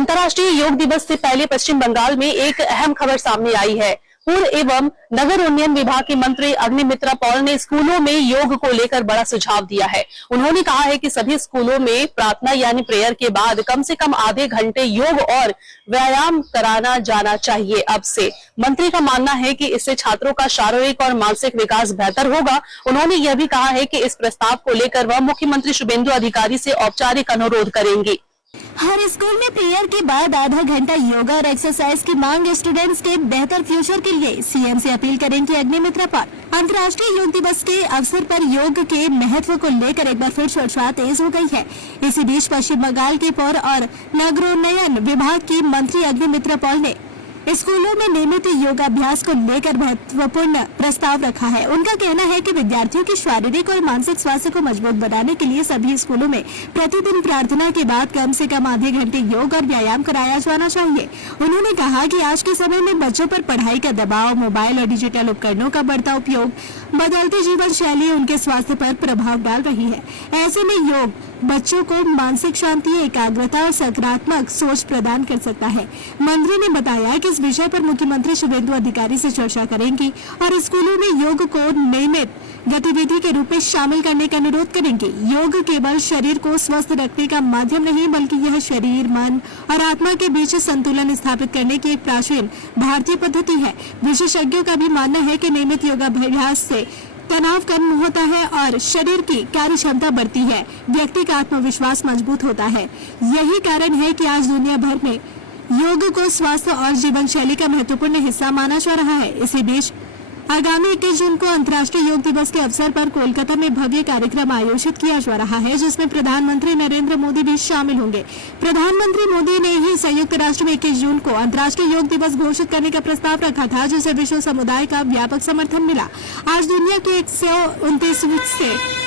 अंतर्राष्ट्रीय योग दिवस से पहले पश्चिम बंगाल में एक अहम खबर सामने आई है। पूर्व एवं नगर उन्नयन विभाग के मंत्री अग्निमित्रा पॉल ने स्कूलों में योग को लेकर बड़ा सुझाव दिया है। उन्होंने कहा है कि सभी स्कूलों में प्रार्थना यानी प्रेयर के बाद कम से कम आधे घंटे योग और व्यायाम कराना जाना चाहिए। अब से मंत्री का मानना है कि इससे छात्रों का शारीरिक और मानसिक विकास बेहतर होगा। उन्होंने यह भी कहा है कि इस प्रस्ताव को लेकर वह मुख्यमंत्री शुभेंदु अधिकारी से औपचारिक अनुरोध करेंगे। हर स्कूल में प्रेयर के बाद आधा घंटा योगा और एक्सरसाइज की मांग स्टूडेंट्स के बेहतर फ्यूचर के लिए सीएम से अपील करेंगे अग्निमित्रा पॉल। अंतर्राष्ट्रीय योग दिवस के अवसर पर योग के महत्व को लेकर एक बार फिर चर्चा तेज हो गई है। इसी बीच पश्चिम बंगाल के पौर और नगरोन्नयन विभाग की मंत्री अग्निमित्रा पॉल ने स्कूलों में नियमित योगाभ्यास को लेकर महत्वपूर्ण प्रस्ताव रखा है। उनका कहना है कि विद्यार्थियों के शारीरिक और मानसिक स्वास्थ्य को मजबूत बनाने के लिए सभी स्कूलों में प्रतिदिन प्रार्थना के बाद कम से कम आधे घंटे योग और व्यायाम कराया जाना चाहिए। उन्होंने कहा कि आज के समय में बच्चों पर पढ़ाई का दबाव, मोबाइल और डिजिटल उपकरणों का बढ़ता उपयोग, बदलती जीवन शैली उनके स्वास्थ्य पर प्रभाव डाल रही है। ऐसे में योग बच्चों को मानसिक शांति, एकाग्रता और सकारात्मक सोच प्रदान कर सकता है। मंत्री ने बताया कि इस विषय पर मुख्यमंत्री शुभेंदु अधिकारी से चर्चा करेंगी और स्कूलों में योग को नियमित गतिविधि के रूप में शामिल करने का अनुरोध करेंगे। योग केवल शरीर को स्वस्थ रखने का माध्यम नहीं, बल्कि यह शरीर, मन और आत्मा के बीच संतुलन स्थापित करने की एक प्राचीन भारतीय पद्धति है। विशेषज्ञों का भी मानना है कि नियमित योगाभ्यास से तनाव कम होता है और शरीर की कार्य क्षमता बढ़ती है। व्यक्ति का आत्मविश्वास मजबूत होता है। यही कारण है कि आज दुनिया भर में योग को स्वास्थ्य और जीवन शैली का महत्वपूर्ण हिस्सा माना जा रहा है। इसी बीच आगामी 21 जून को अंतर्राष्ट्रीय योग दिवस के अवसर पर कोलकाता में भव्य कार्यक्रम आयोजित किया जा रहा है, जिसमें प्रधानमंत्री नरेंद्र मोदी भी शामिल होंगे। प्रधानमंत्री मोदी ने ही संयुक्त राष्ट्र में 21 जून को अंतर्राष्ट्रीय योग दिवस घोषित करने का प्रस्ताव रखा था, जिसे विश्व समुदाय का व्यापक समर्थन मिला। आज दुनिया के 129 से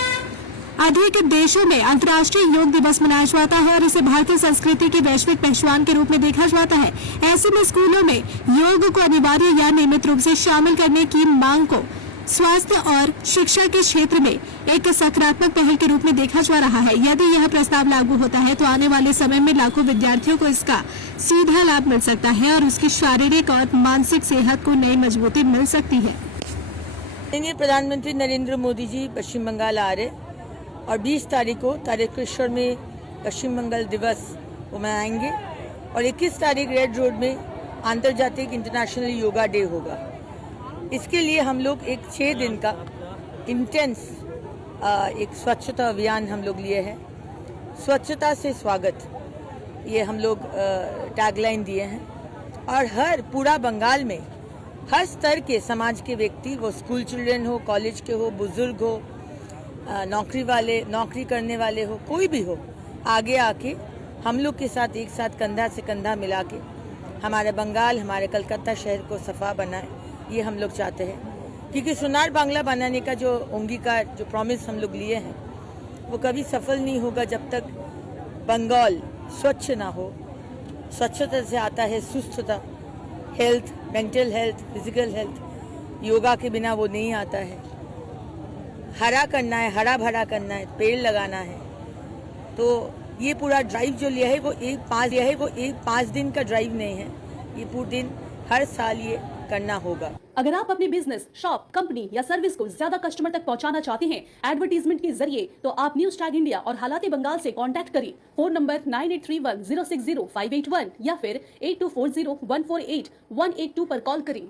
अधिक देशों में अंतर्राष्ट्रीय योग दिवस मनाया जाता है और इसे भारतीय संस्कृति की वैश्विक पहचान के रूप में देखा जाता है। ऐसे में स्कूलों में योग को अनिवार्य या नियमित रूप से शामिल करने की मांग को स्वास्थ्य और शिक्षा के क्षेत्र में एक सकारात्मक पहल के रूप में देखा जा रहा है। यदि यह प्रस्ताव लागू होता है तो आने वाले समय में लाखों विद्यार्थियों को इसका सीधा लाभ मिल सकता है और उसकी शारीरिक और मानसिक सेहत को नई मजबूती मिल सकती है। प्रधानमंत्री नरेंद्र मोदी जी पश्चिम बंगाल आ रहे और 20 तारीख को तारकेश्वर में पश्चिम बंगाल दिवस वो मनाएंगे और 21 तारीख रेड रोड में अंतर्जातिक इंटरनेशनल योगा डे होगा। इसके लिए हम लोग एक 6 दिन का इंटेंस एक स्वच्छता अभियान हम लोग लिए हैं। स्वच्छता से स्वागत, ये हम लोग टैगलाइन दिए हैं और हर पूरा बंगाल में हर स्तर के समाज के व्यक्ति, वो स्कूल चिल्ड्रन हो, कॉलेज के हो, बुजुर्ग हो, नौकरी वाले, नौकरी करने वाले हो, कोई भी हो, आगे आके हम लोग के साथ एक साथ कंधा से कंधा मिला के हमारे बंगाल, हमारे कलकत्ता शहर को सफा बनाए, ये हम लोग चाहते हैं। क्योंकि सोनार बांग्ला बनाने का जो अंगीकार, जो प्रॉमिस हम लोग लिए हैं, वो कभी सफल नहीं होगा जब तक बंगाल स्वच्छ ना हो। स्वच्छता से आता है सुस्थता, health, mental health, physical health. Yoga के बिना वो नहीं आता है। हरा करना है, हरा भरा करना है, पेड़ लगाना है। तो ये पूरा ड्राइव जो लिया है वो एक 5 दिन का ड्राइव नहीं है, ये पूरे दिन हर साल ये करना होगा। अगर आप अपने बिजनेस, शॉप, कंपनी या सर्विस को ज्यादा कस्टमर तक पहुंचाना चाहते हैं एडवर्टीजमेंट के जरिए, तो आप न्यूज टैग इंडिया और हालाते बंगाल से कांटेक्ट करें। फोन नंबर 9831060581 या फिर 8240148182 पर कॉल करें।